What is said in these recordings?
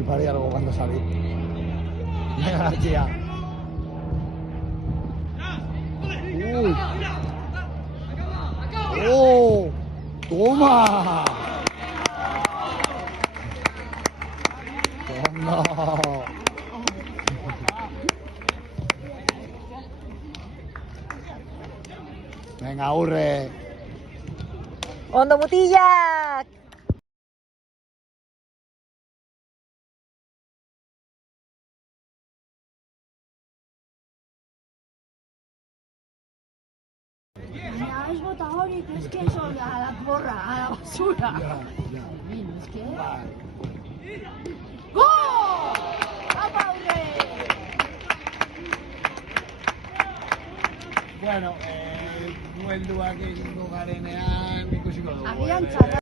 fliparía luego cuando salí. Venga, tía. Uy. ¡Oh! ¡Toma! ¡No! Venga, aburre. Ondo mutilak! Ya es bota hori, es que eso, a la porra, a la basura. Ya. Es que... Vale. ¡Gol! ¡Apaure! Bueno, buelduak egingo garenean ikusiko dugu. Agian txarra.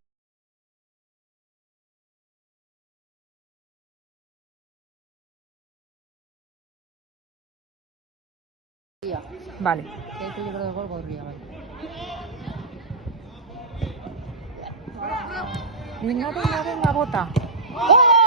Vale. Yo creo que gol gorria, bai. Venga, venga, venga, bota. ¡Gol!